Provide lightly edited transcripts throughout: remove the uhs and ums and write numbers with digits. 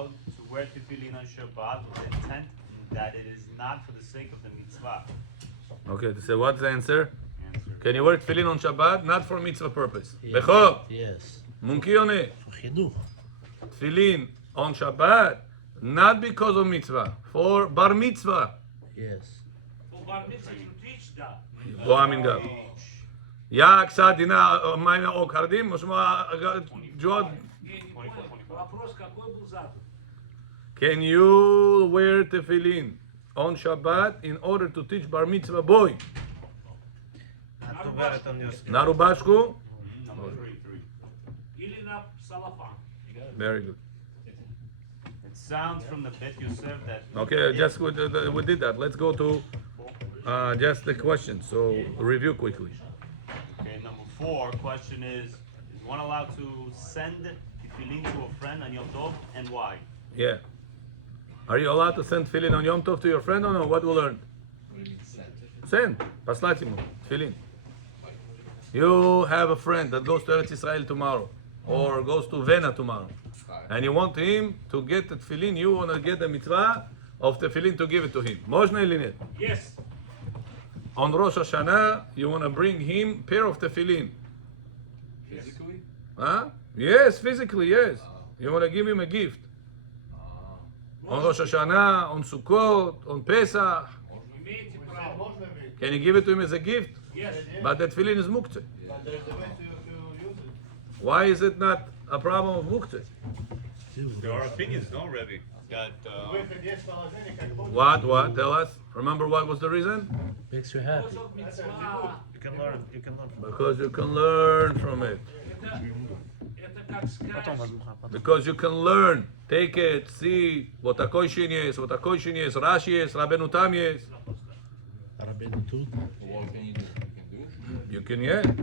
allowed to wear tefillin on Shabbat with the intent that it is not for the sake of the mitzvah? Okay, so what's the answer? Answer. Can you wear tefillin on Shabbat? Not for mitzvah purpose. Yes. Bechor, Yes. Munkione, For chinuch. tefillin on Shabbat, not because of mitzvah, for bar mitzvah. Yes. For bar mitzvah to teach that. בוא אמין גם. יא קצת דינה מים או קרדים, משמע ג'וד. Вопрос какой был задан? Can you wear tefillin on Shabbat in order to teach bar mitzvah boy? На рубашку? Number three. Или на салафан? Very good. It sounds from the Bet Yosef that Okay, just we did that. Let's go to just the question. So review quickly. Okay, number 4 question is one allowed to send tefillin to a friend on Yom Tov and why? Yeah. Are you allowed to send tefillin on Yom Tov to your friend or no? What we learned? Send. послать ему tefillin. You have a friend that goes to Eretz Israel tomorrow or goes to Vienna tomorrow, and you want him to get the tefillin. You want to get the mitzvah of tefillin to give it to him. Можно или нет? Yes. On Rosh Hashanah, you want to bring him pair of tefillin. Physically? Huh? Yes, physically, yes. You want to give him a gift. On Rosh Hashanah, on Sukkot, on Pesach. Имеете право. Can you give it to him as a gift? Yes. But that tefillin is muktzeh. But there's a way to use it. Why is it not a problem of muktzeh? There are opinions, no, Rabbi? That Выход есть положение, как будто What? Tell us. Remember what was the reason? Makes you happy. Кусок мицва. you can learn. You can learn. Because you can learn from it. Это как сказать. Because you can learn. Take it, see what a koishin is, what a koishin is, Rashi is, Rabbeinu Tam is. Rabbeinu too. what can you do? You can do it. You can,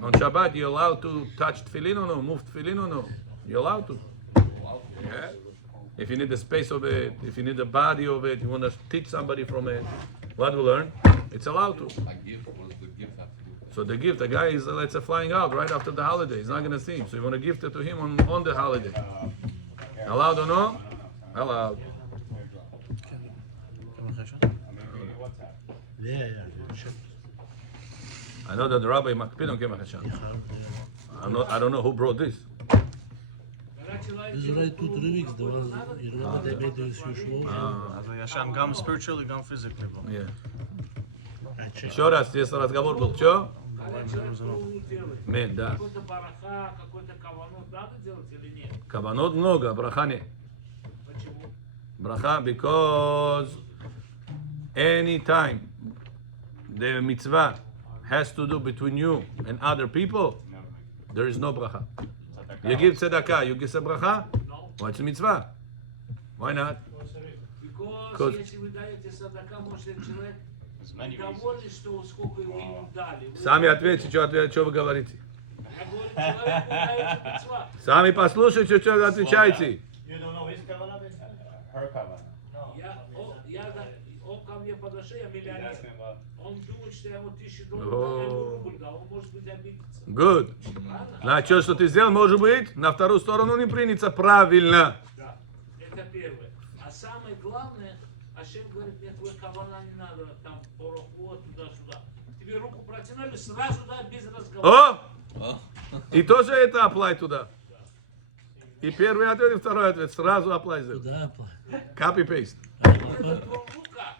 yeah. On Shabbat, you're allowed to touch tefillin or no, move tefillin or no. You're allowed to. Yeah. If you need the space of it, if you need the body of it, you want to teach somebody from it. What we learn? It's allowed to. A gift, what does the gift have to do? So the gift, the guy is, let's say, flying out right after the holiday. He's not going to see him. So you want to gift it to him on the holiday. Allowed or no? Allowed. Yeah. I know that the rabbi makpid on kemach hashan. I don't know who brought this. Biz orayı two 3 weeks. There was, you remember they made this usual. אז ישן גם spiritually, גם physically. Yeah. I checked. Еще раз, если разговор был, что? Когда человек пробовал делать, Мен, да. какой-то бараха, какой-то каванот надо делать или нет? Каванот много, браха нет. Почему? Bracha because anytime the mitzvah has to do between you and other people, there is no bracha. You give tzedakah, you give a bracha? No. What's mitzvah? Why not? Because если вы даете садака, может человек There's many reasons. доволен, что сколько вы ему дали. Вы- Сами ответьте, что вы говорите. Я говорю, человеку даете мицва. Сами послушайте, что отвечаете. You don't know his kavanah? Her kavanah. Он ко мне подошел, я миллионер. Ask him about Он думает, что я ему $1000 дал, я ему рубль дал. Он может быть обидится. Good. Значит, что ты сделал, может быть, на вторую сторону не принято правильно. Да, это первое. А самое главное, Ашем говорит, мне твой кавана не надо, там, пороход, туда-сюда. Тебе руку протянули, сразу, да, без разговора. О! И тоже это apply туда. И первый ответ, и второй ответ. Сразу apply. Да, Copy-paste. Это рука.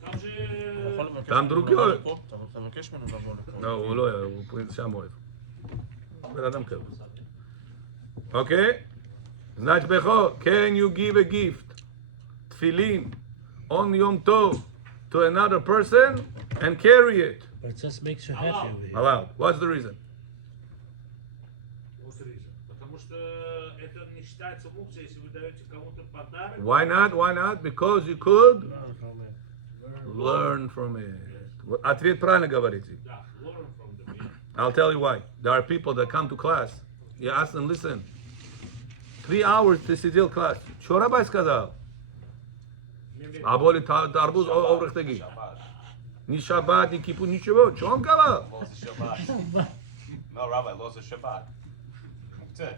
Там же... Там другой. אתה מבקש ממנו לבוא לפה. לא, הוא לא, הוא שם אוהב. בן אדם כזה. אוקיי? Значит, Bechor, can you give a gift, tefillin, on Yom Tov to another person and carry it? but it just makes you happy. Allowed. What's the reason? Вот reason. Потому что это не считается мукцией, если вы даете кому-то подарок. Why not? Why not? Because you could learn from it. Ответ правильно говорите. Да, learn from them. I'll tell you why. There are people that come to class. You ask them, listen, 3 hours ты сидел в классе. Что рабай сказал? А более тарбуз оврых таги. Ни шаббат, ни кипу, ничего. Что он сказал? laws of Shabbat. No, Rabbi, laws of Shabbat. Muktzeh.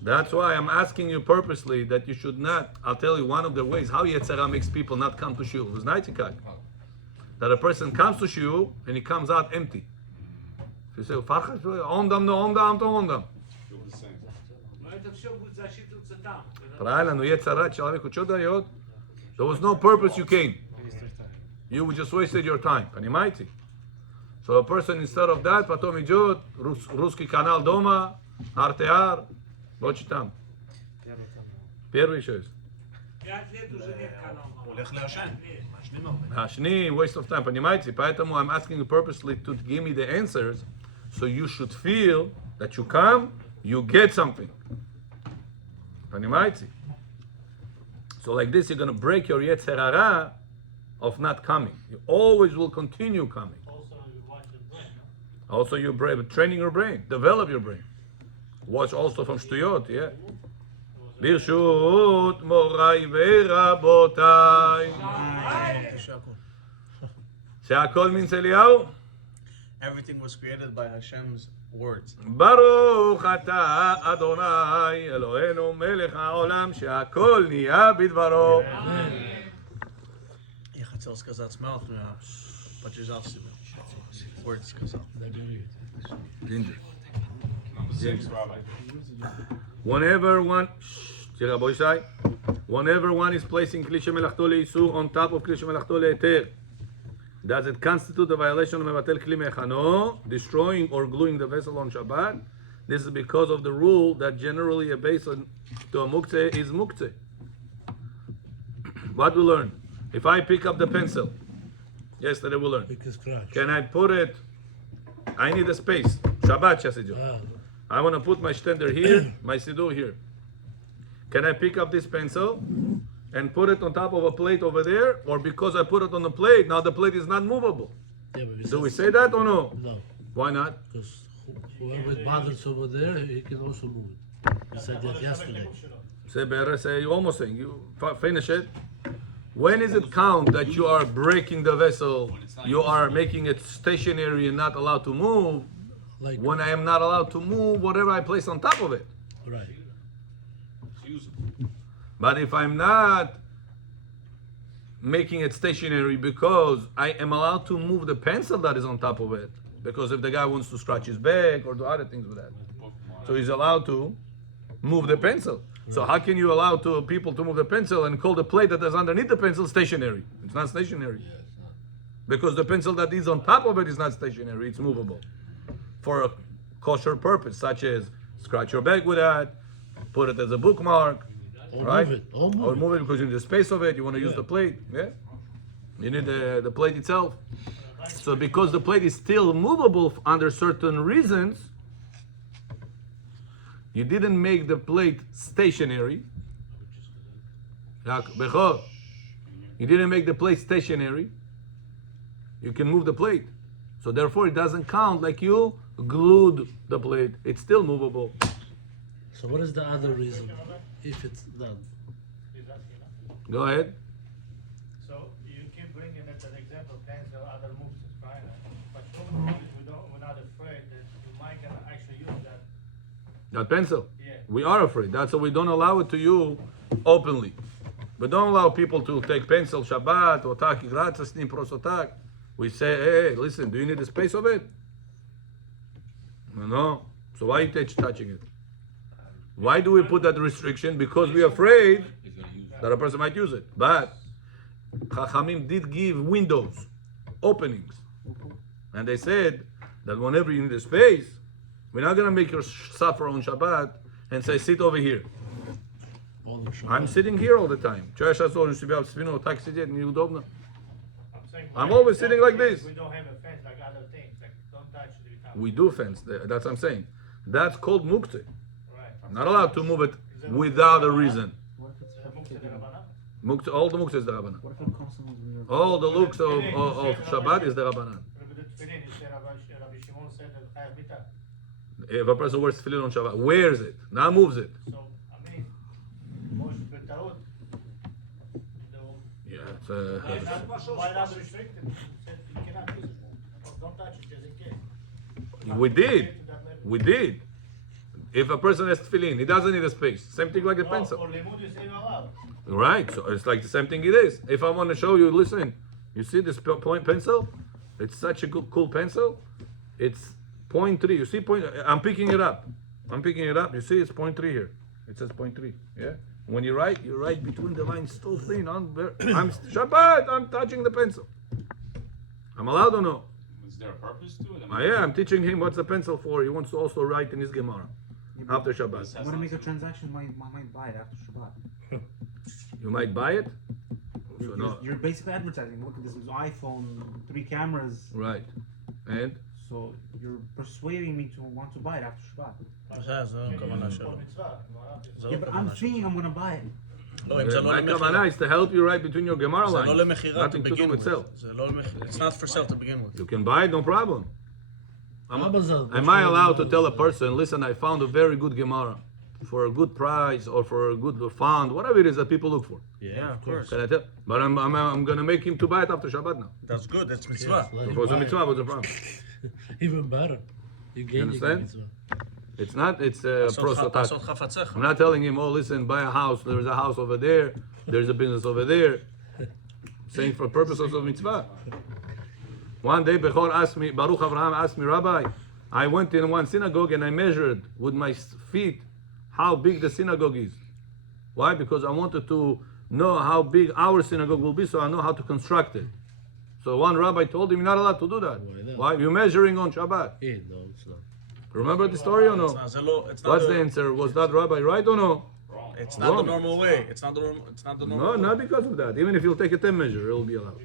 That's why I'm asking you purposely that you should not. I'll tell you one of the ways how Yetzirah makes people not come to shul. That a person comes to shul and he comes out empty. So you say, "Farchas, omdam no omdam to omdam." Но это все будет засчитываться там. Правильно, но Yetzirah человеку что дает? There was no purpose you came. You just wasted your time. Понимаете? So a person instead of that потом идет русский канал дома, RTR, вот что там. Первый еще есть. 5 лет уже нет канала. הולך לעשן. מעשנים הרבה. Ashni, waste of time, понимаете? Поэтому I'm asking you purposely to give me the answers, so you should feel that you come, you get something. Понимаете? So like this, you're going to break your Yetzer Hara of not coming. You always will continue coming. Also, your brain, training your brain, develop your brain. Watch also from Shtuyot, yeah. ברשות מוריי ורבותיי. שהכל מן אליהו. Everything was created by Hashem's words. ברוך אתה אדוני אלוהינו מלך העולם שהכל נהיה בדברו. Я хотел сказать смело, но я поддержал себя. Words сказал. Whenever one is placing kli shemelachto leisur on top of kli shemelachto leheter, does it constitute a violation of mevatel kli mechano, destroying or gluing the vessel on Shabbat? This is because of the rule that generally a base to a muktzeh is muktzeh. What we learned? If I pick up the pencil, yesterday we learned. Pick a scratch. Can I put it? I need a space. Shabbat, Shasidio. Ah, I want to put my stender here, my siddur here. Can I pick up this pencil and put it on top of a plate over there? Or because I put it on the plate, now the plate is not movable? yeah, but Do we say that or no? no? Why not? Because whoever it bothers over there, he can also move it. We said that yesterday. Say better, say you almost saying, you finish it. When is it count that you are breaking the vessel, you are making it stationary and not allowed to move? Like, When I am not allowed to move whatever I place on top of it. right. But if I'm not making it stationary because I am allowed to move the pencil that is on top of it, because if the guy wants to scratch his back or do other things with that, so he's allowed to move the pencil. So how can you allow people to move the pencil and call the plate that is underneath the pencil stationary? It's not stationary. Because the pencil that is on top of it is not stationary, it's movable. For a kosher purpose, such as scratch your back with that, put it as a bookmark, Or right? move it. Or move Or it. move it because you need the space of it, you want to use the plate, yeah? You need the plate itself. So because the plate is still movable under certain reasons, you didn't make the plate stationary. You didn't make the plate stationary. You can move the plate. So therefore it doesn't count like you glued the plate. It's still movable. So what is the other reason? If it's done. Go ahead. So you keep bringing it as an example, pencil, other moves, right? But we're not afraid that you might can actually use that. That pencil. Yeah. We are afraid. That's why we don't allow it to you openly. We don't allow people to take pencil Shabbat or tak gratis nim prosotak. We say, hey, listen, do you need a space of it? No. So why are you touching it? Why do we put that restriction? Because we're afraid that a person might use it. But Chachamim did give windows, openings. And they said that whenever you need a space, we're not going to make you suffer on Shabbat and say, sit over here. All the Shabbat. I'm sitting here all the time. Chazon, себя в спину, так сидеть неудобно. Saying I'm always sitting like this. We don't have a fence like other things, like don't touch the top. We do fence. That's what I'm saying. That's called muktzeh. Right. I'm not allowed to move it without a reason. Muktzeh de Rabbanan? Muktzeh, all the muktzeh is the Rabbanan. All the looks of Shabbat is the Rabbanan. Rabbi the Tefillin, you say Rabbi Shimon said that chayav mita. If a person wears tefillin on Shabbat, wears it, not moves it. So I mean, Moshe b'taut. Yeah, it's Why not restrict it? You said you cannot use it. Don't touch it just in case. we did. If a person has tefillin, he doesn't need a space. Same thing like a No, pencil. for limud you say you're allowed. Right, so it's like the same thing it is. If I want to show you, listen, you see this point pencil? It's such a cool pencil. It's 0.3. You see point? I'm picking it up. You see it's 0.3 here. It says 0.3. Yeah. When you write between the lines so thin. I'm Shabbat. I'm touching the pencil. I'm allowed or no? Is there a purpose to it? Yeah, I'm teaching him what's the pencil for. He wants to also write in his Gemara after Shabbat. I want to make a transaction, might buy it after Shabbat. You might buy it. So no. You're basically advertising. Look at this iPhone, 3 cameras. Right. And So you're persuading me to want to buy it after Shabbat. זו הכוונה שלו. זו Yeah, but I'm הכוונה שלו. saying I'm gonna buy it. לא, אם זה לא my למכירה. kavanah is to help you write between your Gemara זה lines. לא למכירה to Nothing to do begin with with. sale. זה לא למכירה. It's not for sale to begin with. You can buy it, no problem. Amazon. Am I allowed to tell a person, listen, I found a very good Gemara for a good price or for a good font, whatever it is that people look for? Yeah, of course. Can I tell? But I'm going to make him to buy it after Shabbat now. That's good. That's mitzvah. Let him If it was a buy it. mitzvah, what's the problem? Even better. You gain understand? mitzvah. It's not, it's a לעשות prototype. חפציך. I'm not telling him, oh, listen, buy a house. There's a house over there. There's a business over there. Saying for purposes of mitzvah. One day, Bechor asked me, Baruch Avraham asked me, Rabbi, I went in one synagogue and I measured with my feet how big the synagogue is. Why? Because I wanted to know how big our synagogue will be, so I know how to construct it. So one rabbi told him, you're not allowed to do that. Why not? Why? You're measuring on Shabbat. Yeah, no, it's not. Remember the story or no? זה לא, it's not What's the, the answer? Was that rabbi right or no? it's not the Wrong. normal way. It's not the No, normal way. not because of that. Even if you'll take a 10 measure, it'll be allowed.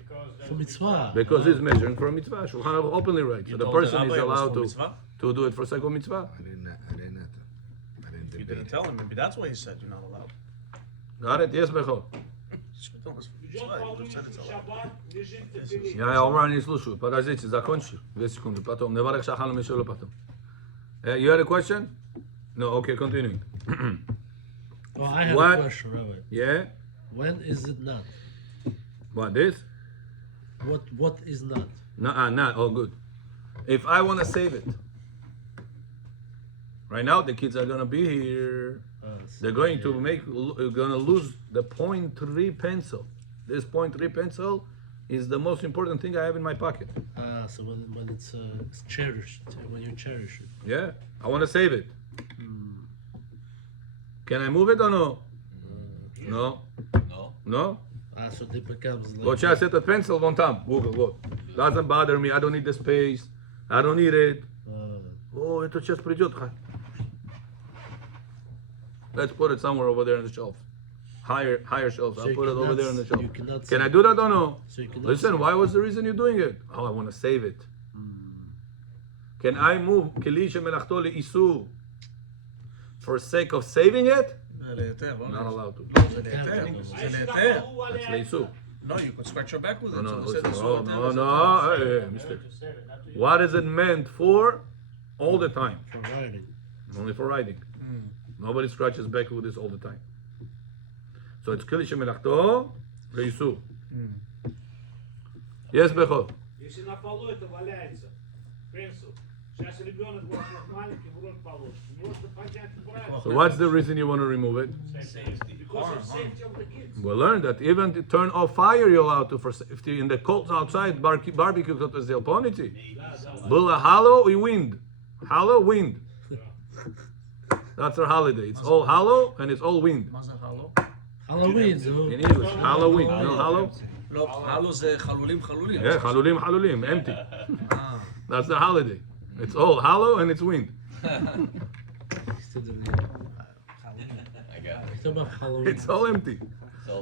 For mitzvah. Because he's measuring for a mitzvah. Shulchan Aruch openly writes. So You the told the person is rabbi it was allowed for mitzvah? to do it for sake of mitzvah. I didn't You debate. didn't tell him. Maybe that's why he said you're not allowed. Got it? Yes, Bechor. Что там? Идет получится шаббат, лежит в тефилин. Я умра не слушаю. Подождите, закончи. 2 секунды. Потом. Неварех шахану мишелу потом. You had a question? No, okay, continuing. Oh, I have What? a question, Rabbi. Yeah? When is it not? What, this? What is not? No, not. Oh, good. If I want to save it. Right now, the kids are going to be here. They're going to lose the 0.3 pencil. This 0.3 pencil is the most important thing I have in my pocket. So when it's cherished, when you cherish it. Yeah, I want to save it. Can I move it or no? No. No? So it becomes like. Go check set a pencil one time. Google. Doesn't bother me. I don't need the space. I don't need it. Oh, это сейчас придет. Let's put it somewhere over there on the shelf. Higher shelves. So I'll you put it over cannot- there on the shelf. you cannot Can I save do that or no? So you cannot Listen, save why was the reason you're doing it? Oh, I want to save it. Can I move כלי שמלאכתו לאיסור for sake of saving it? זה להיתר, לא? Not allowed to. לא, זה להיתר. זה להיתר. That's לאיסור. No, you could scratch your back with it. No, So no, they said listen, it's no, not no, there. no. Hey, mister. What is it meant for? All the time. For writing. Only for riding. Nobody scratches back with this all the time. So it's כלי שמלאכתו לאיסור. Yes, Bechor. Если на полу это валяется, пенсил, сейчас ребенок вот маленький в рот положит, можно поднять и брать. So what's the reason you want to remove it? Because of safety of the kids. We learned that even to turn off fire, you're allowed to for safety. In the cold outside, barbecue, to сделал, помните? Было hollow и wind. Hollow, wind. That's our holiday. It's all hollow and it's all wind. מה זה הלו? Halloween, so. In English, Halloween. You know hollow? לא, הלו זה חלולים חלולים. Yeah, חלולים, empty. That's the holiday. It's all hollow and it's wind. It's all empty.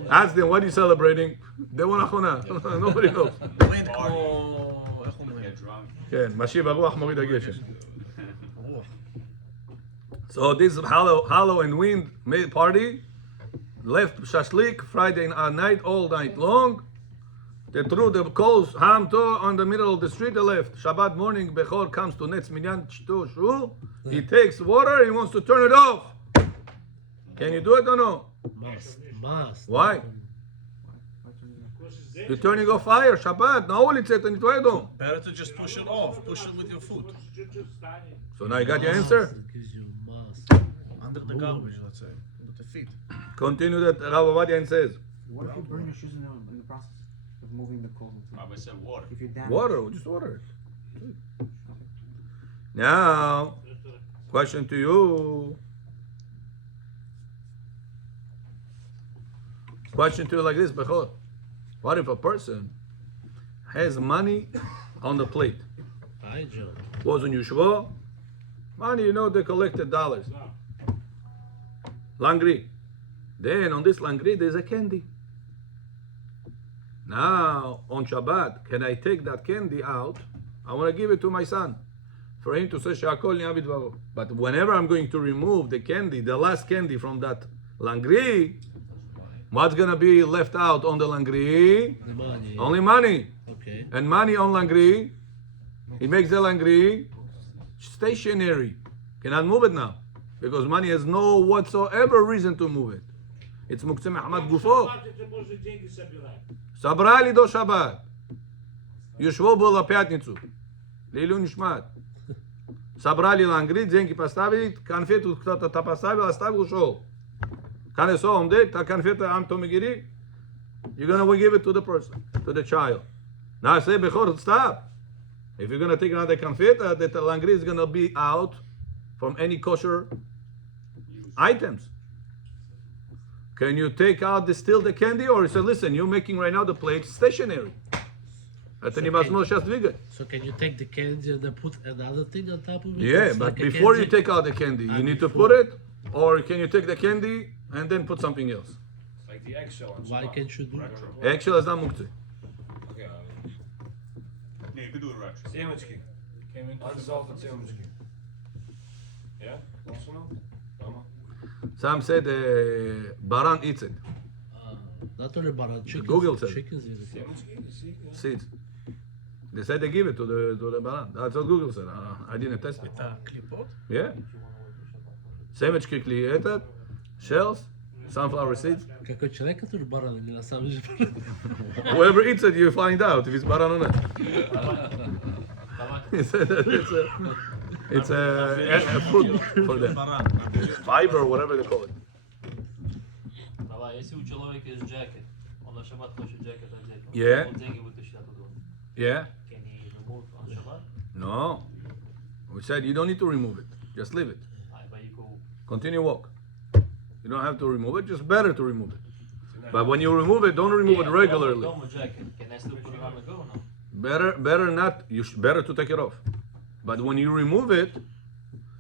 Ask them, what are you celebrating? They want אחרונה. Nobody knows. ווינד כמו... איך אומרים? כן, משיב הרוח מוריד הגשם. So this hollow and wind made party, left shashlik Friday night, all night long. They threw the coals, ham to on the middle of the street. They left. Shabbat morning, Bechor comes to Netz Minyan to Shul. He takes water. He wants to turn it off. Can you do it or no? Must. Why? You're turning off fire. Shabbat. На улице это не твой дом. Better to just push it off. Push it with your foot. Чуть-чуть станет. So now you got your answer. It gives you must. Under the garbage, let's say. With the feet. Continue that Rav Ovadia says. What if you burn your shoes in the process of moving the coal? Rabbi said water. If you damage Water, just water it. Now, question to you. Question to you like this, Bechor. What if a person has money on the plate? Hi, John. Was on Yeshua, money, you know, they collected dollars. Langri. Then on this langri, there's a candy. Now, on Shabbat, can I take that candy out? I want to give it to my son. For him to say, Shakol Ni'avid Vavo. But whenever I'm going to remove the candy, the last candy from that langri, what's going to be left out on the langri? The money. Only money. Okay. And money on langri, he makes the langri stationary. Cannot move it now. Because money has no whatsoever reason to move it. It's Muktzeh Muhammad Gufo. Ты можешь деньги собирать. Собрали до Шаббат. Юшво было пятницу. Лилю Нишмат. Собрали лангри, деньги поставили, конфету кто-то поставил, оставил, ушел. Колесо он дает, а конфета Антомигири, you're going to give it to the person, to the child. Now I say, Bechor, stop. If you're going to take another confeta, that the langri is going to be out from any kosher items. Can you take out still the candy, or you say, listen, you're making right now the plate stationary. So can So you take the candy and then put another thing on top of it? yeah, It's but like a before you candy? take out the candy, you And need to before- put it, or can you take the candy and then put something else? Like the eggshell on Why Shabbat. can't you do that? Retro. Actually, it's not muktzeh. Okay, Yeah, you could do it retro. Sandwichki. Unsalted sandwichki. Yeah? Also no? Mama? Some said Baran eats it. Not only baran, chickens. Google said. Chickens eat it. Sandwichki? You see? Yeah. Seeds. They said they give it to the Baran. That's what Google said. I didn't test it. Klipot? Yeah. Sandwich quickly этот, shells, sunflower seeds. Какой человек, который баран или на самом деле баран? Whoever eats it, you find out if it's Baran or not. He said that it's a food for them. Fiber, whatever they call it. Давай, если у человека есть джекет, он на шаббат хочет джекет одеть, Yeah. он деньги вытащит оттуда. Yeah? Can he remove on Shabbat? No. We said you don't need to remove it. Just leave it. But you go, Continue walk. You don't have to remove it, just better to remove it. But when you remove it, don't remove it regularly. Normal jacket, can I still put it on the go now? Better not. Better to take it off. But when you remove it,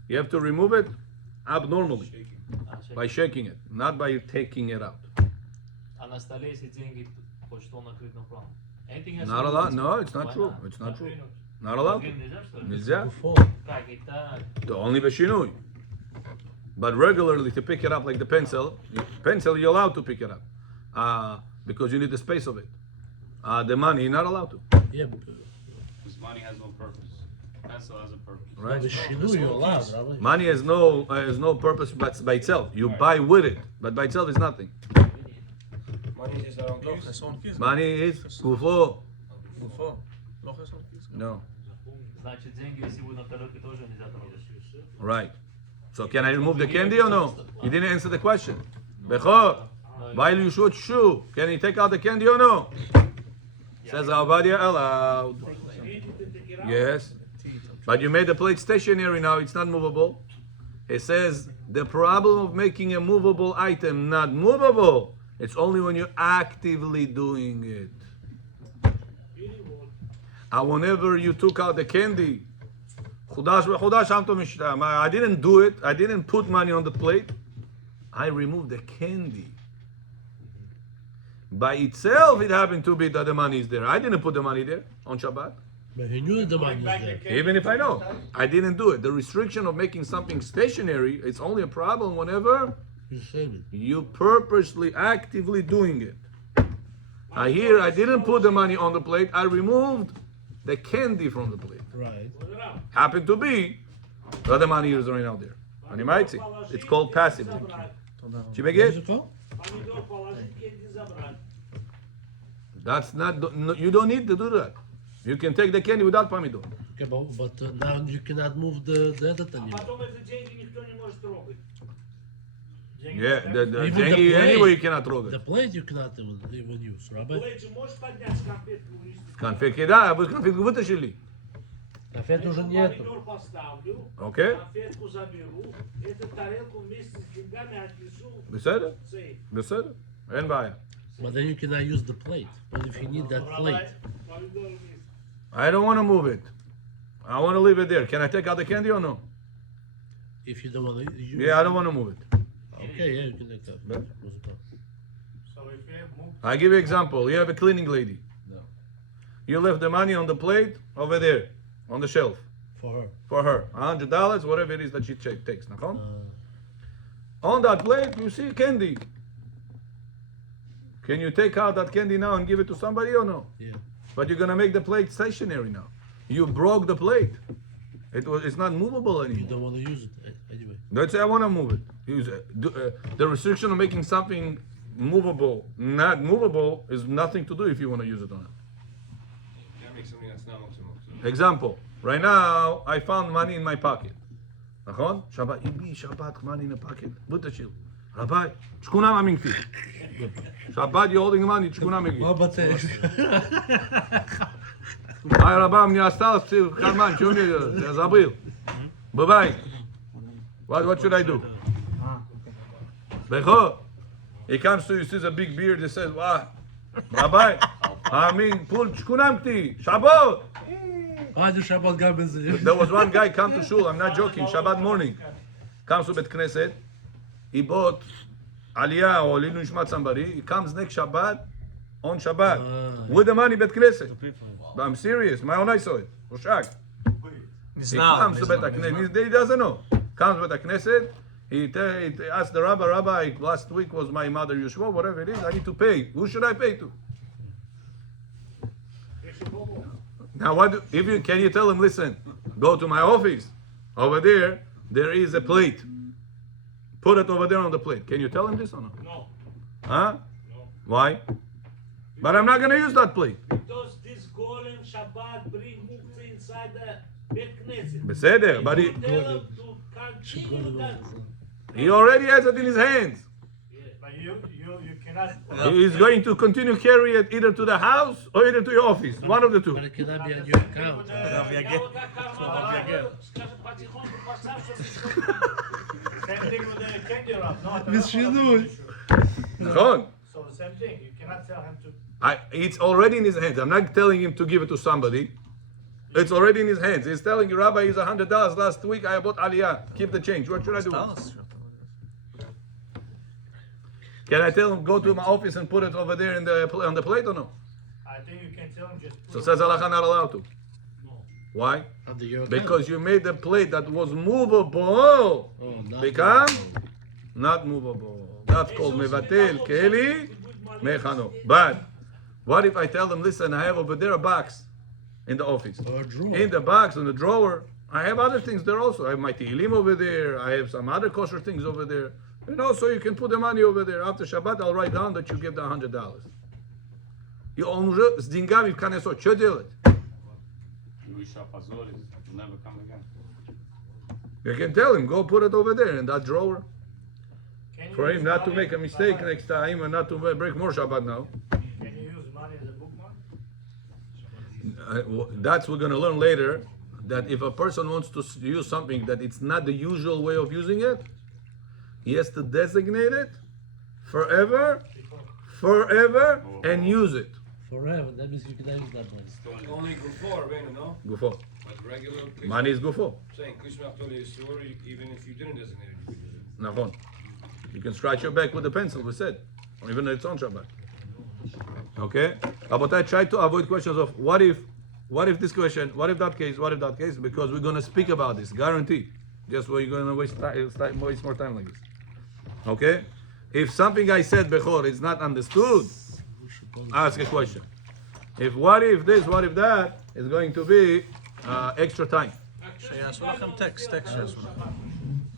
you have to remove it abnormally by shaking it, not by taking it out. А на столе, если деньги, хоть что накрыт на план. Anything else? Not allowed. No, it's not Why true. not? It's not true. Not allowed. Again, нельзя, что ли? Нельзя. Before. Как и так? The only beshinui. But regularly to pick it up like the pencil, you're allowed to pick it up because you need the space of it. The money, you're not allowed to. Yeah, Because money has no purpose. Pencil has a purpose. Right? the shinu you're allowed, Rabbi. Money has no purpose but by itself. You buy with it, but by itself is nothing. Money is just on לא keys. חסון כיס. Money is gufo. גופו. לא חסון כיס. No. Значит, деньги, если будут на тарелке, тоже нельзя трогать. Right. So can I remove the candy or no? You didn't answer the question. Bechor, while you shoot shoe, can you take out the candy or no? Says Ovadia allowed. Yes. But you made the plate stationary now, it's not movable. It says the problem of making a movable item not movable, it's only when you're actively doing it. And whenever you took out the candy, I didn't do it, I didn't put money on the plate, I removed the candy. By itself, it happened to be that the money is there. I didn't put the money there on Shabbat. But he knew the money is there. Even if I know, I didn't do it. The restriction of making something stationary, it's only a problem whenever You save it. you purposely, actively doing it. I didn't put the money on the plate. I removed the candy from the plate. Right. Happened to be that the money is right out there. And you might see, it's called passive thinking. What You make is it? it called? Помидор положить, деньги забрать. That's not. No, you don't need to do that. You can take the candy without pomidor. Okay, but now you cannot move the other А anymore. потом эти деньги никто не может трогать. Yeah, the Even the деньги plate. anyway you cannot The трогать. plate you cannot even use, Rabbi. Плечи можешь поднять с конфетку вниз? Конфетки, да, вы конфетку вытащили. Конфет уже нету. Помидор поставлю, Окей? конфетку заберу, эту тарелку вместе с деньгами отнесу בסדר? в сейф. בסדר? אין בעיה. But then you cannot use the plate. But if you need that plate, Помидор вместе. I don't want to move it. I want to leave it there. Can I take out the candy or no? if you don't want to use Yeah, I don't want to move it. Okay, yeah, you can take that. Yeah. So if you have moved, I give you example. You have a cleaning lady. No. You left the money on the plate over there, on the shelf, For her. for her. $100, whatever it is that she takes. נכון? Uh, On that plate, you see candy. Can you take out that candy now and give it to somebody or no? yeah. But you're gonna make the plate stationary now. You broke the plate. It's not movable You anymore. don't want to use it anyway. Don't say I want to move it. The restriction of making something movable, not movable, is nothing to do if you want to use it or not. That makes something that's not much. Example. Right now, I found money in my pocket. נכון? Shabbat. Ibi, Shabbat, money in the pocket. בוטשיל. Rabbi, שכונה מאמינתי. Shabbat, you're holding money, שכונה מגיע. Ай, Rabbi, мне осталось в карман, что мне делать? Я забыл. Бывай. What should I do? Becho, he comes to you, sees a big beard, he says, wow, Rabbi, I mean, pull shkunamti, Shabbat. There was one guy come to shul, I'm not joking, Shabbat morning. Comes to Bet Knesset, he bought Aliyah or Linu Nishmat somebody, he comes next Shabbat, on Shabbat, with the money Bet Knesset. I'm serious, my own eyes saw it. Roshak. He comes to Bet Knesset, he doesn't know. Comes to Bet Knesset, he asked the Rabbi, last week was my mother Yeshua, whatever it is, I need to pay. Who should I pay to? Now, can you tell him, listen, go to my office. Over there is a plate. Put it over there on the plate. Can you tell him this or no? No. Huh? No. Why? But I'm not going to use that plate. Because this golem Shabbat bring muktzah inside the Bet Knesset. בסדר, but You tell him to continue that. he already has it in his hands. but you cannot. He's going to continue carry it either to the house or either to your office. One of the two. But it cannot be on your account. Скажем, потихоньку поставь, чтобы Same thing with the candy wrap. No, נכון. so the same thing. You cannot tell him to. It's already in his hands. I'm not telling him to give it to somebody. It's already in his hands. He's telling you, Rabbi, it's $100 last week. I bought Aliyah. Keep the change. What should I do? Can I tell him go to my office and put it over there on the plate or no? I think you can tell him just. So says Allah not allowed to. Why? Under your account. Because you made the plate that was movable not become not movable. That's called mevatel keli mechano. But what if I tell them, listen, I have over there a box in the office. Or a drawer. In the box, in the drawer, I have other things there also. I have my Tehillim over there. I have some other kosher things over there. And also you can put the money over there. After Shabbat, I'll write down that you give the $100. И он уже с деньгами в конце. Что делать? Never come again. You can tell him, go put it over there in that drawer. Can you For him use not to money- make a mistake next time and not to break more Shabbat now. Can you use money as a bookmark? That's we're going to learn later. That if a person wants to use something that it's not the usual way of using it, he has to designate it forever, and use it. Forever. That means you cannot use that money. Only Gufo, Rabbeinu, no? Gufo. But regular Money is gufo. saying Krishma Toli story, even if you didn't designate it, you could use it. Nachon. You can scratch your back with a pencil, we said. Or even it's on Shabbat. Okay? Rabotai, try to avoid questions of what if this question, what if that case, because we're going to speak about this, guarantee. Just we're going to waste more time like this. Okay? If something I said before is not understood, ask a question. If what if this, what if that, is going to be extra time. שיעשו לכם טקסט שיעשו.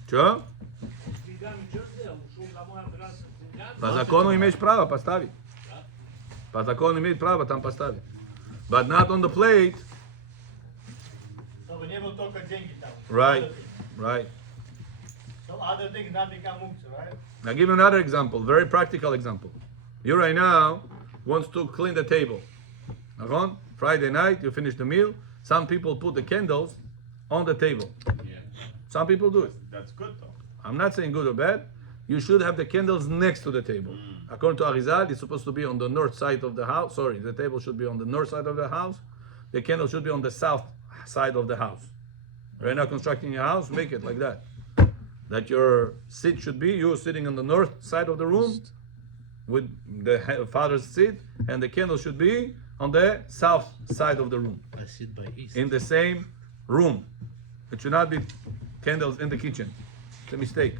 Что? с деньгами что сделал? Ушел домой, обратно с деньгами. По закону имеешь право поставить. По закону имеет право там поставить. But not on the plate. So we never talk about деньги там. Right, Other things. right. So other things not become muktzah, right? Now give you another example, very practical example. You right now wants to clean the table. Aaron, Friday night, you finish the meal. Some people put the candles on the table. Yeah. Some people do it. That's good though. I'm not saying good or bad. You should have the candles next to the table. According to Arizal, it's supposed to be on the north side of the house. Sorry, the table should be on the north side of the house. The candle should be on the south side of the house. Right now, constructing your house, make it like that. That your seat should be, you're sitting on the north side of the room with the father's seat, and the candle should be on the south side of the room. I sit by east. In the same room. It should not be candles in the kitchen. It's a mistake.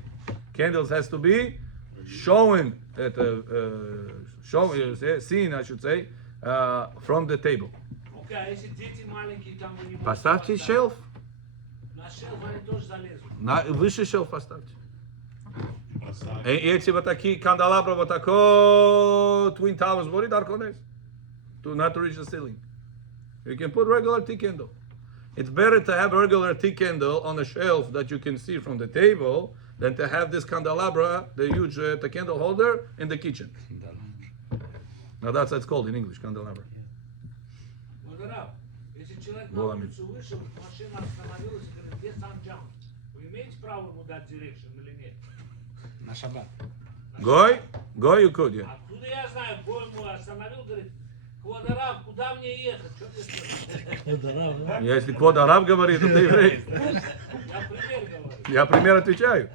Candles has to be showing at seen, I should say, from the table. Окей, а если дети маленькие, там вы не можете Поставьте поставить? шелф. На шелф они тоже залезут. Выше шелф поставьте. И эти вот такие канделабры, вот такой twin towers, what are connected? To not reach the ceiling. You can put regular tea candle. It's better to have a regular tea candle on a shelf that you can see from the table than to have this candelabra, the huge the candle holder, in the kitchen. Now that's what it's called in English, candelabra. Модерав, если человек на Было улицу вышел, машина остановилась, и говорит, где санджам? Вы имеете право ему дать дирекшн или нет? На шаббат. Go, you could, yeah. Откуда я знаю, Бой ему остановил, говорит, Квадарав, куда мне ехать? Что ты спрашиваешь? Если код араб говорит, то ты еврей. Я пример говорю. Я пример отвечаю.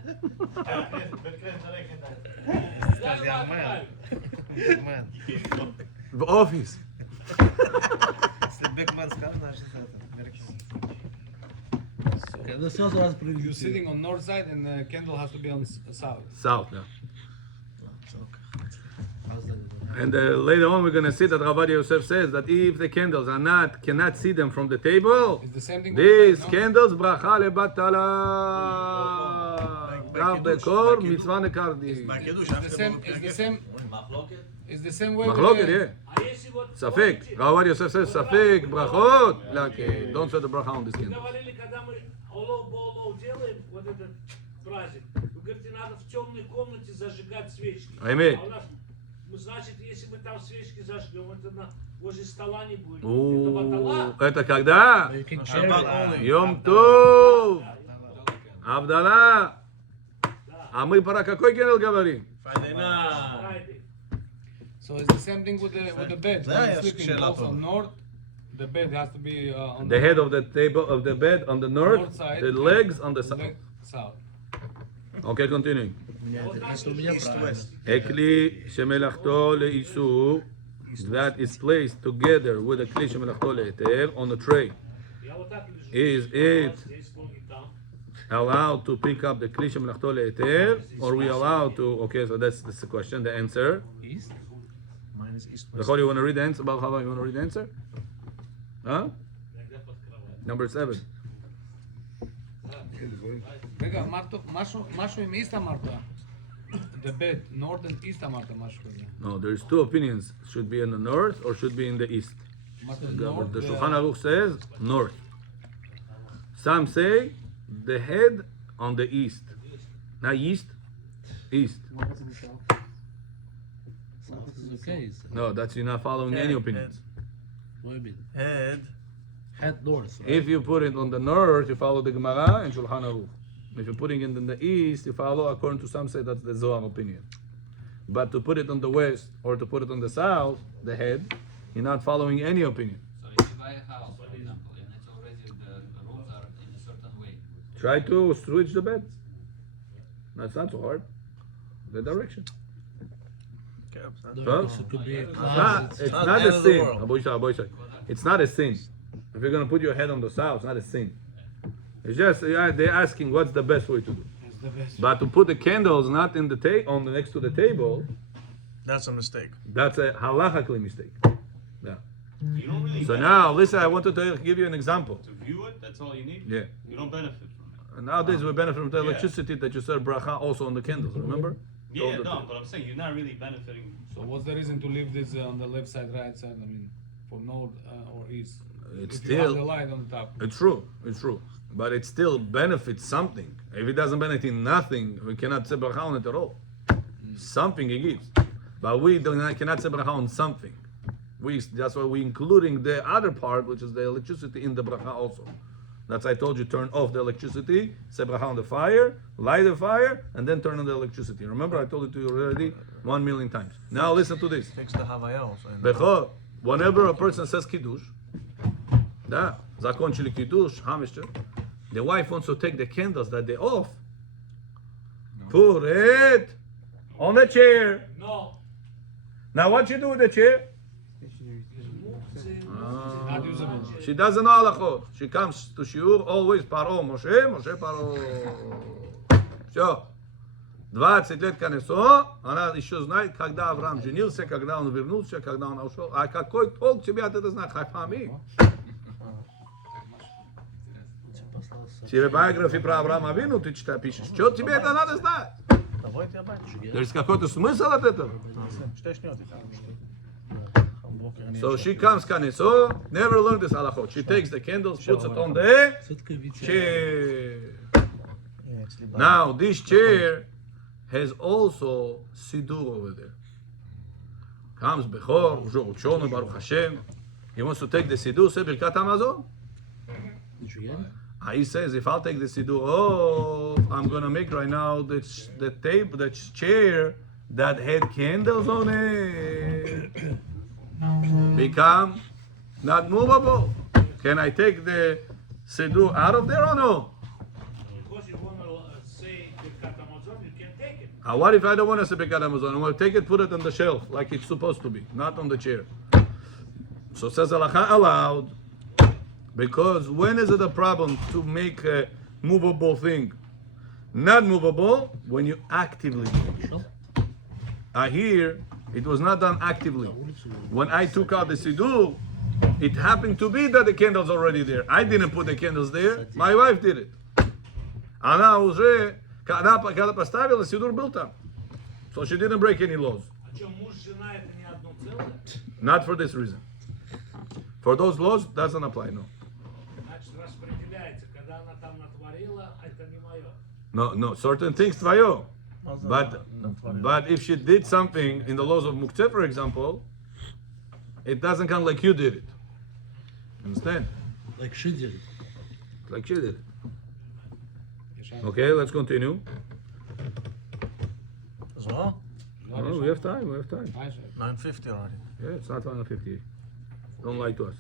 Я его отправлю. В офис. Если Бекман скажет, значит это. Okay, this also has pretty You're good sitting on north side and the candle has to be on south. South, yeah. How's that? And later on, we're going to see that Ovadia Yosef says that if the candles cannot see them from the table, It's the same thing. these with the bed, candles bracha lebatala. Gav bekor mitzvah nekardi. no? It's the same way. Machloket, yeah. А если вот Safek. помните, Ovadia Yosef says safek brachot. Like, don't say the bracha on this вы candle. говорили, когда мы олов-болов делаем, вот этот праздник, вы говорите, надо в темной комнате зажигать свечки. Аминь. А у нас, значит, если мы там свечки зажгем, это возле стола не будет. Это Ooh, батала. это когда? You can share it. Йом Тов. Авдала. А мы про какой candle говорим? Friday night. Friday. So it's the same thing with the bed. Yeah, When yeah, sleeping shell goes up. on north, the bed has to be on The head of the table of the bed on the north, north side. the legs on the south. South. Okay, continuing. Это у меня правильно. Ekli shemelachto le'isu, that is placed together with a kli shemelachto le'eter on a tray. Я вот так лежу. Is it Здесь ноги там. allowed to pick up the kli shemelachto le'eter, or we allowed to? Okay, so that's the question. The answer. East. Mine is east Bechor, you want to read the answer? Baal Chava, you want to read the answer? Huh? Иногда под кровать. Number 7. רגע, משהו עם איסט אמרת. The bed, north and east אמרת משהו כזה. No, there's two opinions. Should be in the north or should be in the east. אמרת The north. Shulchan Aruch says north. Some say the head on the east. Not east, east. South is okay. So No, that's you're not following any opinions. what do you mean? Head. Head north. Right? If you put it on the north, you follow the Gemara and Shulchan Aruch. If you're putting it in the east, you follow, according to some say that's the Zohar opinion. But to put it on the west or to put it on the south, the head, you're not following any opinion. So if you buy a house, for example, and it's already the rooms are in a certain way. Try to switch the bed. That's not so hard. The direction. No, Huh? because it could be a It's closet. not not a the end of the sin. world. Abu Ishaq. It's not a sin. If you're going to put your head on the south, it's not a sin. It's just they're asking what's the best way to do. It's the best. But to put the candles not in the on the next to the table, That's a mistake. that's a halachically mistake. Yeah. You don't really So benefit now, listen, I wanted to give you an example. to view it. That's all you need. Yeah. You don't benefit from it. And nowadays we benefit from the electricity that you said bracha also on the candles. Remember? Yeah, Told it no, to- but I'm saying you're not really benefiting. So what's the reason to leave this on the left side, right side? I mean, for north or east? It's If you have still- the light on the top. It's true. It's true. But it still benefits something. If it doesn't benefit nothing, we cannot say bracha on it at all. Something he gives. But we cannot say bracha on something. That's why we're including the other part, which is the electricity, in the bracha also. That's why I told you, turn off the electricity, say bracha on the fire, light the fire, and then turn on the electricity. Remember, I told it to you already 1,000,000 times. Now listen to this. Takes the Havaya also. Bechor, whenever a person says kiddush, закончили kiddush, hamish, the wife wants to take the candles that they off, put it on the chair. No. Now what you do with the chair? Not usable. She doesn't know halachot. She comes to shiur always Paro, Moshe Paro. Все. 20 лет колесо, она еще знает, когда Авраам женился, когда он вернулся, когда он ушел. А какой толк тебе от этого знать? Хайфами. Тебе биографии про Авраама Авину ты читаешь, пишешь. Что тебе это надо знать? There's какой-то смысл от этого? So she comes kaneso, never learned this halachot. She takes the candles, puts it on the chair. Now this chair has also sidur over there. Comes Bechor, Ushonu Baruch Hashem. He wants to take the sidur, say Birkat Hamazon. He says, if I'll take the sidur off, I'm gonna make right now the chair that had candles on it become not movable. Can I take the sidur out of there or no? Because you want to say Birkat Hamazon, you can take it. What if I don't want to say Birkat Hamazon? I want to take it, put it on the shelf like it's supposed to be, not on the chair. So says halacha allowed. Because when is it a problem to make a movable thing not movable? When you actively do it. Here, it was not done actively. When I took out the sidur, it happened to be that the candle's already there. I didn't put the candles there. My wife did it. Она уже, когда поставила, сидур был там. So she didn't break any laws. А что, муж, жена это не одно целое? Not for this reason. For those laws, doesn't apply, no. Значит, распределяется. Когда она там натворила, это не мое. No, certain things tvayo. But if she did something in the laws of Muktzeh, for example, it doesn't count like you did it. Understand? Like she did it. Like she did it. Okay, let's continue. As well? Oh, we have time. 9:50 already. Yeah, it's not 158. Don't lie to us.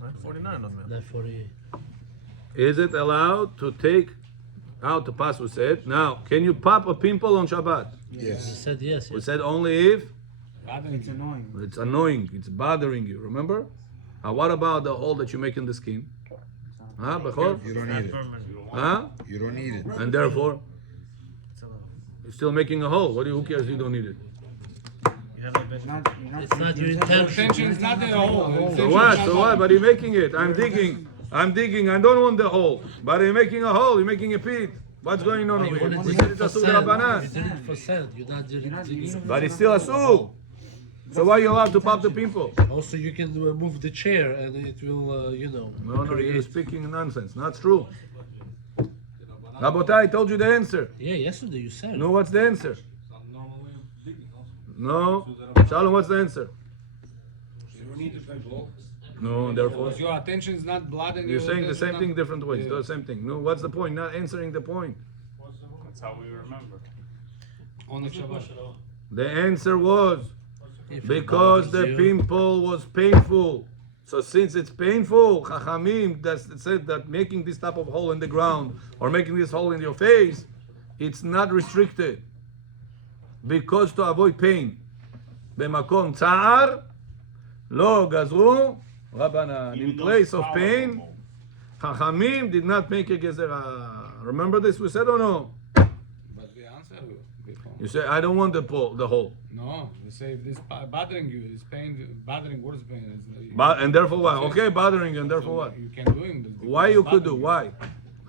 9:49 on me. 9:48. Is it allowed to take out the pass? We said. Now, can you pop a pimple on Shabbat? You said yes. We said only if It's annoying. it's annoying, it's bothering you. Remember? What about the hole that you make in the skin? Huh, Bechor? You don't need it. Huh? You don't need it. And therefore, you're still making a hole. Who cares? You don't need it. It's not your intention. Intention is not the hole. So what? But you're making it. I'm digging. I don't want the hole. But you're making a hole. You're making a pit. What's going on over You here? want We to said do it's it a for Asur sand. Rabbanan. You did it for sand. You're not doing it. But it's still Asur. So why are you allowed to pop the pimple? Also, you can move the chair and it will, No, you're speaking nonsense. Not true. Rabotai, I told you the answer. Yeah, yesterday you said. No, what's the answer? No. Shalom, what's the answer? You don't need to play ball. No, therefore. Because your attention is not blood and You're your saying the attention same thing not- different ways. Yeah. The same thing. No, what's the point? Not answering the point. That's how we remember. On the Shabbat. The answer was If it because the bothers you. pimple was painful. So since it's painful, Chachamim said that making this type of hole in the ground or making this hole in your face, it's not restricted. Because to avoid pain. B'makom tza'ar, lo gazru, Rabbanan. In place of pain, Chachamim did not make a gezerah. Remember this we said or no? But the answer before. You say, I don't want the hole. No, we say if this bothering you, is pain, bothering, what is pain? And therefore what? Okay, bothering you, and therefore what? You can do it. Why you could do? Why?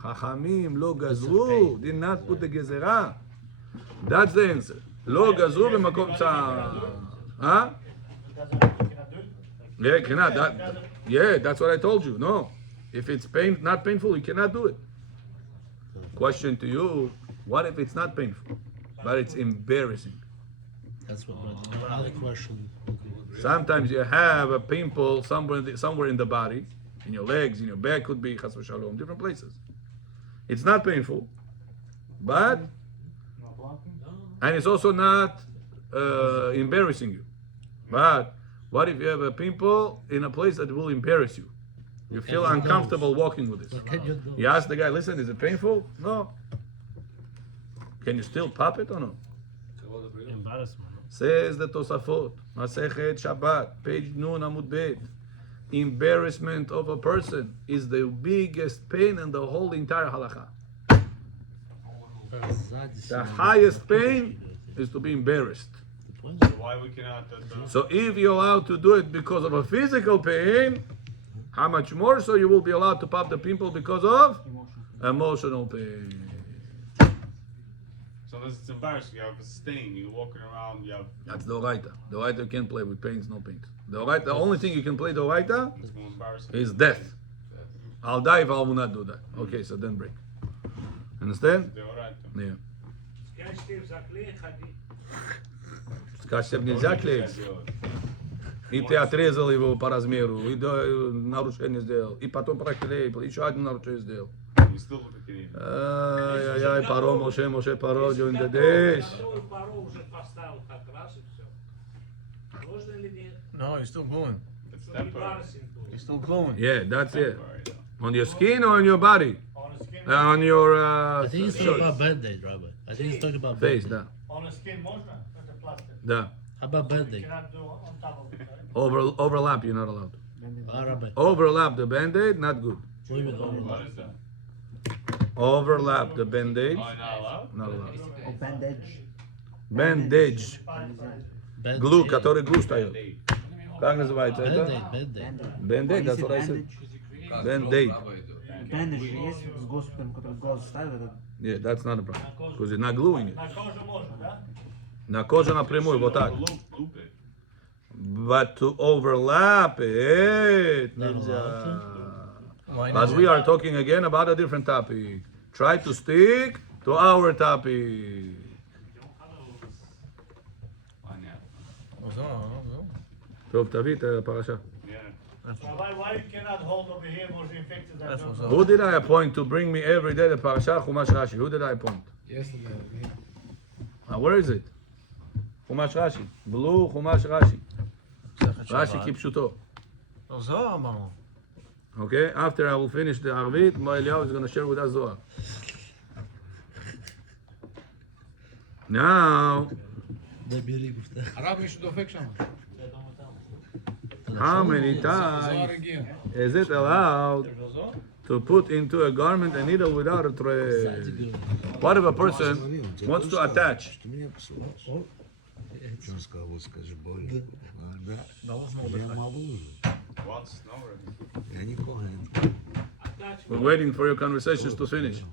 Chachamim lo gazru, did not put the gezerah. That's the answer. Lo gazru b'makom tza'ar. Huh? Yeah, cannot. That's what I told you. No. If it's not painful, you cannot do it. Question to you, what if it's not painful, but it's embarrassing? That's what another question. Sometimes you have a pimple somewhere in the body, in your legs, in your back, could be chas v'shalom, different places. It's not painful, but and it's also not embarrassing you. But what if you have a pimple in a place that will embarrass you? You feel uncomfortable walking with this. What can you do? You ask the guy, listen, is it painful? No. Can you still pop it or no? Embarrassment. Says the Tosafot, Masechet Shabbat, page Nun Amud Bet. Embarrassment of a person is the biggest pain in the whole entire halakha. The highest pain is to be embarrassed. Why we cannot? So if you're allowed to do it because of a physical pain, how much more so you will be allowed to pop the pimple because of emotional pain. So this is embarrassing. You have a stain. You're walking around. You have. That's the Oraita. The Oraita you can't play with pains, no pains. The only thing you can play the Oraita It's more embarrassing. is death. I'll die if I will not do that. Okay, so then break. Understand? They're alright. Yeah. Скажите, заклеи, ходи. Скажешь, нельзя клеить. И ты отрезал его по размеру, и нарушение сделал, и потом проклеил, еще одно нарушение сделал. You still look at it. Ай-яй-яй, Паро, Моше, Паро, during the days. Вторую пару уже поставил как раз и все. Можно или нет? No, you're still going. It's Что temporary. embarrassing будет. You're still going. Yeah, that's it. Temporary, though. On your skin or on your body? On the skin, On your I think he's talking shirt. about Band-Aid, Rabbi. I think he's talking about Face, Band-Aid. да. on the skin можно, это plaster. Да. How about You Band-Aid? cannot do on top of it, right? Overlap, you're not allowed. Ah, Rabbi. Overlap the band-aid, not good. What do you mean What overlap? is that? Overlap the band-aid, Oh, not allowed? not allowed. Oh, bandage. Bandage. Band-Aid. Glue, который глу ставил. They- Как называется это? Band-Aid, Band-Aid. Band-aid, that's what I said. Band-aid. Bandage есть с госпиталем, который глаз ставит, это Yeah, that's not a problem. Because you're not gluing it. На коже можно, да? На коже напрямую, вот так. Loop it. But to overlap it, нельзя. Why But not? we are talking again about a different topic. Try to stick to our topic. Why not? Oh, so. טוב, תביא את הפרשה. Yeah. Why you cannot hold over here was infected? That's what's Who did I appoint to bring me every day the parasha Chumash Rashi? Who did I appoint? Yesterday. Where is it? Chumash Rashi. Blue Chumash Rashi. Rashi כפשוטו. Oh, so אמרנו. Okay? After I will finish the Arvit, Moeliyahu is going to share with us Zohar. Now, דבירי מופתע. הרב מישהו דופק שם. how many זוהר times הגיע. is it allowed יש לו זוהר? to put into a garment a needle without a thread? What if a person wants to attach? Ты меня посылаешь? Что он сказал, вот скажи больно. Да, я могу уже. Once, no, already. Я не коген. We're waiting for your conversations to finish.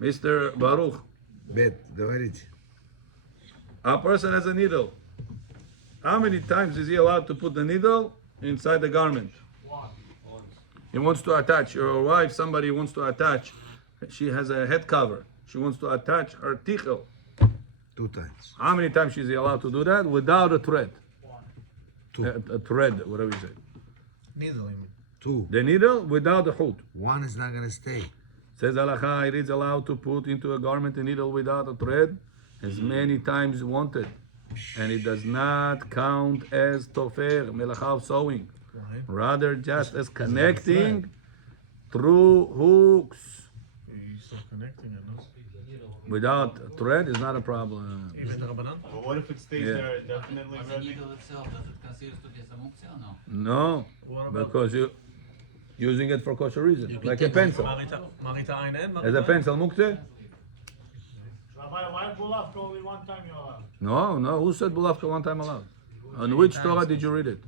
Mr. Baruch, Бет, говорите. a person has a needle. How many times is he allowed to put the needle inside the garment? He wants to attach, your wife, somebody wants to attach. She has a head cover. She wants to attach her tichel. 2 times. How many times is he allowed to do that without a thread? 2. A thread, whatever you say. Needle, I mean. 2. The needle without the hood. 1 is not gonna stay. Says halacha, it is allowed to put into a garment a needle without a thread as many times wanted. And it does not count as tofer, melacha of sewing. Right. Rather just as connecting through hooks. He's still connecting it, no? Without a thread is not a problem. Even the Rabbanan? But what if it stays Yeah. there indefinitely, The Rebbe? needle itself, does it consider to be some muktzah or no? No, What about because you're using it for kosher reason, like a pencil. Marita Einen? As a pencil, muktzeh? Rabbi, why bulavka only one time you allowed? No. Who said bulavka one time allowed? On which Torah did you read it?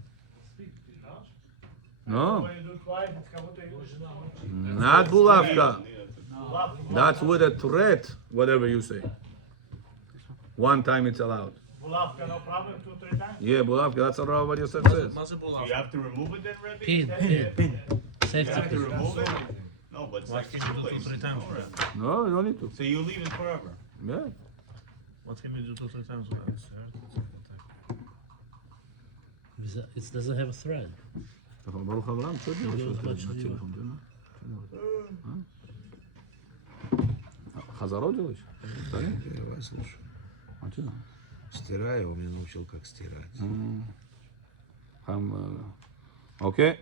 No, When you do twice, it's kabuta you. not bulavka. Bulavka. That's with a threat, whatever you say. One time it's allowed. Bulavka, no problem, 2-3 times. Yeah, bulavka, that's what Rabbi Yosef says. מה זה Do בולף? you have to remove it then, Rebbe? Pin. You Safety have to pin. remove it? No, but it's like can't you do it place. 3 times? No, Rebbe. No, you don't need to. So you leave it forever. Yeah. What can we do 2 3 times without this? It doesn't have a thread. Baruch Avraham, Хазарот делаешь? Я вас слушаю. Стираю, он меня научил, как стирать. Okay.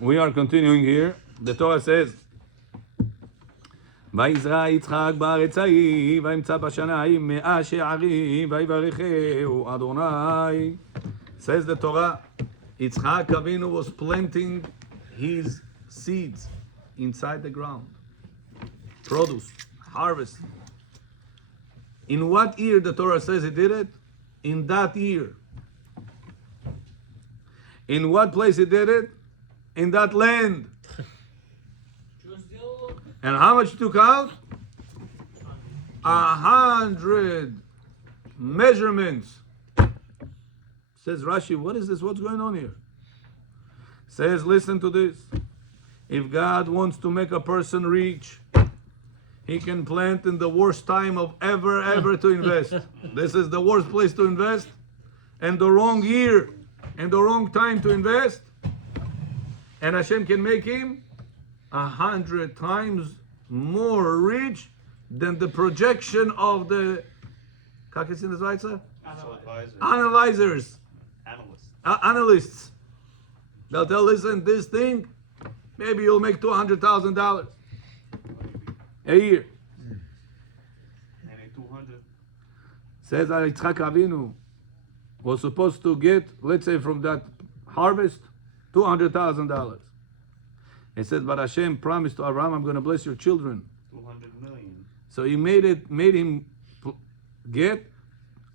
We are continuing here. The Torah says, ויזרע יצחק בארץ ההיא, וימצא בשנה ההיא 100 שערים, ויברכהו אדוני. Says the Torah, Yitzchak Avinu was planting his seeds inside the ground. Produce, harvest. In what year the Torah says he did it? In that year. In what place he did it? In that land. And how much he took out? 100 measurements. Says Rashi, what is this? What's going on here? Says, listen to this. If God wants to make a person rich, he can plant in the worst time of ever to invest. This is the worst place to invest, and the wrong year, and the wrong time to invest. And Hashem can make him 100 times more rich than the projection of the analyzers, analysts. They'll tell, listen, this thing, maybe you'll make $200,000 a year. Maybe 200. Says that Yitzchak Avinu was supposed to get, let's say, from that harvest, $200,000. He said, but Hashem promised to Abraham, I'm going to bless your children. 200 million. So he made him get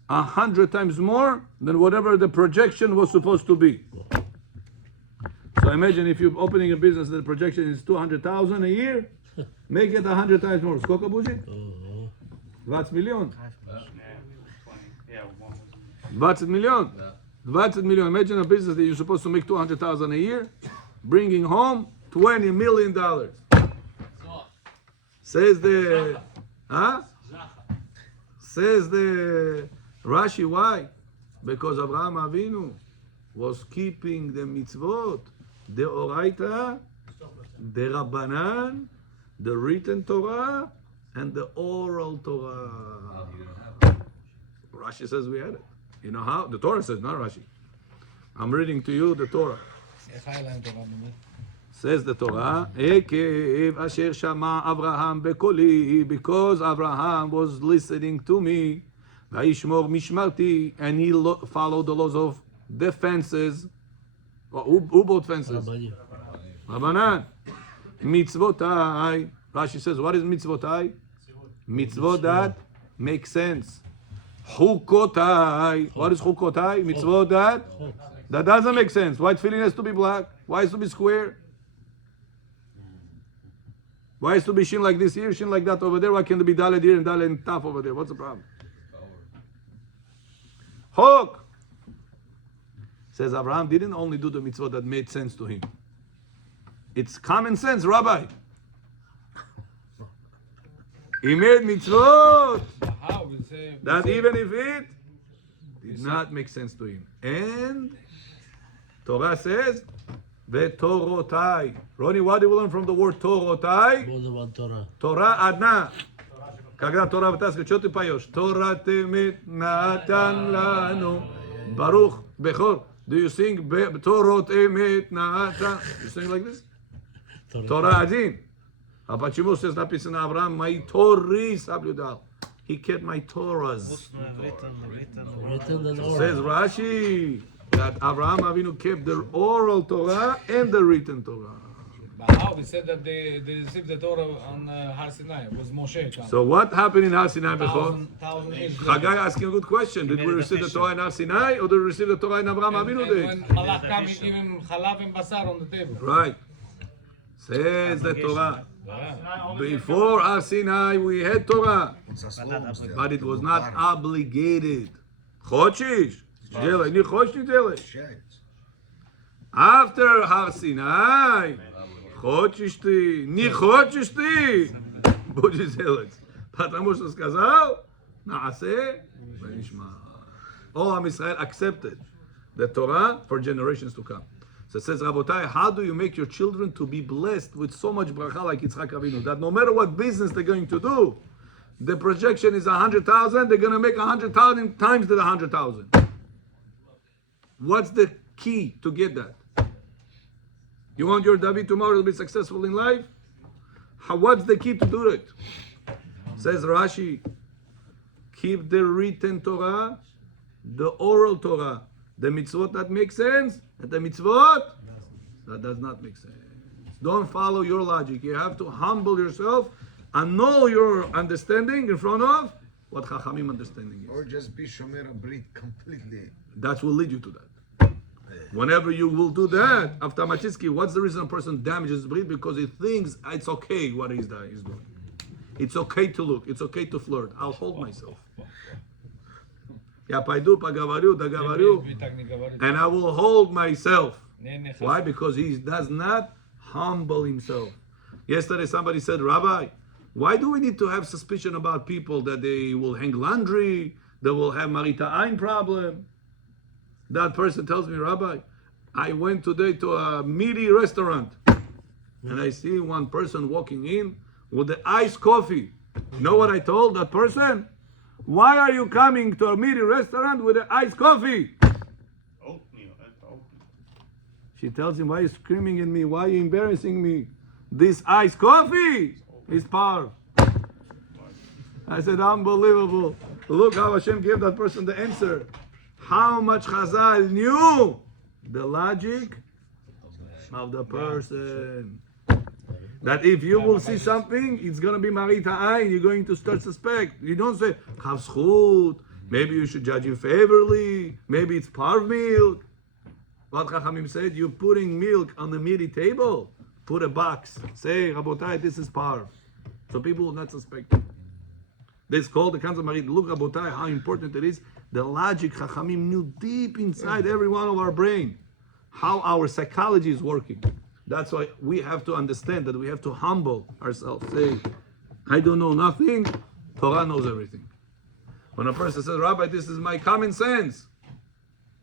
100 times more than whatever the projection was supposed to be. So imagine if you're opening a business, the projection is 200,000 a year, make it 100 times more. Сколько будет? 20 million. Yeah, 20 million. 20 million. Imagine a business that you're supposed to make 200,000 a year, bringing home $20 million. Says the, Says the Rashi, why? Because Abraham Avinu was keeping the mitzvot, the Oraita, the Rabbanan, the written Torah, and the oral Torah. Rashi says we had it. You know how? The Torah says, not Rashi. I'm reading to you the Torah. Says the Torah, Ekev asher shama Avraham bekoli, because Abraham was listening to me, Vayishmor mishmarti, and he followed the laws of the fences. Who bought fences? Rabbanan. Mitzvotai. Rashi says, what is mitzvotai? Mitzvot that make sense. Chukotai. What is chukotai? Mitzvot that doesn't make sense. Why tefillin has to be black? Why has to be square? Why has to be shin like this here, shin like that over there? Why can't it be daled here and daled and taf over there? What's the problem? Chok. Says Abraham didn't only do the mitzvot that made sense to him. It's common sense, Rabbi. He made mitzvot that even if it did not make sense to him. And Torah says, Ve'torotai. Ronnie, what do we learn from the word Torotai? More than one Torah. Torah одна. Когда Torah вытаскивает, что ты поешь? Torah темет натан лану. Baruch, Bechor. Do you sing Torah темет натан? You sing like this? Torah один. А почему здесь написано Авраам? Мои Торы соблюдал. He kept my Torahs. Written and oral. Says Rashi that Abraham Avinu kept the oral Torah and the written Torah. But how? We said that they received the Torah on Har Sinai. It was Moshe. So what happened in Har Sinai before? 1,000 years. Chagai asking a good question. Did we receive the Torah in Har Sinai or did we receive the Torah in Abraham Avinu When days? Malach came, he gave him chalav and basar on the table. Right. Says the Torah. Before Har Sinai we had Torah, but it was not obligated. Chochish. Делай, не хочешь, не делай. After Har Sinai, хочешь ты, не хочешь ты, будешь делать. Потому что сказал Na'aseh v'nishma. All Am Yisrael accepted the Torah for generations to come. So it says, Rabotai, how do you make your children to be blessed with so much bracha like Yitzchak Avinu? That no matter what business they're going to do, the projection is 100,000, they're going to make 100,000 times the 100,000. What's the key to get that? You want your David tomorrow to be successful in life? What's the key to do it? Says Rashi, keep the written Torah, the oral Torah, the mitzvot that make sense, and the mitzvot that does not make sense. Don't follow your logic. You have to humble yourself and know your understanding in front of what Chachamim understanding is. Or just be Shomer Brit completely. That will lead you to that. Whenever you will do that, after Machitsky, what's the reason a person damages Brit? Because he thinks it's okay what he's doing. It's okay to look. It's okay to flirt. I'll hold myself. And I will hold myself. Why? Because he does not humble himself. Yesterday somebody said, Rabbi, why do we need to have suspicion about people that they will hang laundry, they will have Marita Ein problem? That person tells me, Rabbi, I went today to a meaty restaurant and I see one person walking in with the iced coffee. You know what I told that person? Why are you coming to a meaty restaurant with the iced coffee? Oatmeal, that's oatmeal. She tells him, why are you screaming at me? Why are you embarrassing me? This iced coffee is power. I said, unbelievable. Look how Hashem gave that person the answer. How much Chazal knew the logic of the person. That if you will see something, it's going to be Marita Ein. You're going to start suspect. You don't say, Chav Zchut. Maybe you should judge him favorably. Maybe it's parv milk. What Chachamim said, you're putting milk on the meaty table. Put a box. Say, Rabotai, this is parv. So people will not suspect it. This is called the concept of Marit. Look, Rabotai, how important it is. The logic Chachamim knew deep inside every one of our brain. How our psychology is working. That's why we have to understand that we have to humble ourselves. Say, I don't know nothing. Torah knows everything. When a person says, Rabbi, this is my common sense.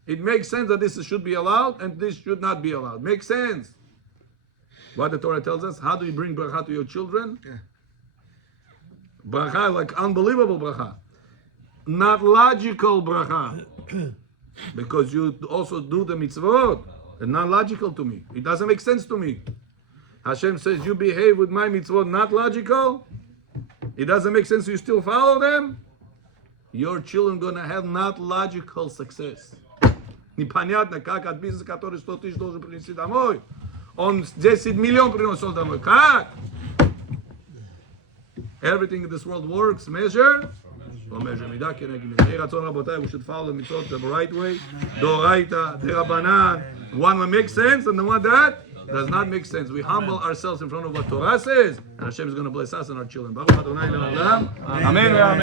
It makes sense that this should be allowed and this should not be allowed. Makes sense. What the Torah tells us, how do you bring bracha to your children? Bracha, like unbelievable bracha. Not logical bracha. Because you also do the mitzvot. It's not logical to me. It doesn't make sense to me. Hashem says, you behave with my mitzvot not logical. It doesn't make sense, you still follow them. Your children going to have not logical success. Непонятно, как от бизнеса, который 100 тысяч должен принести домой, он 10 миллионов приносил домой. Как? Everything in this world works, measure. We should follow the mitzvot the right way. Doraita, Derabanan. One that makes sense and the one that does not make sense. We humble ourselves in front of what Torah says, and Hashem is going to bless us and our children. Amen.